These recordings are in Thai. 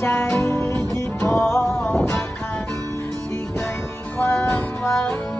ใจที่พอมาคันที่เคยมีความหวัง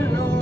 Lord.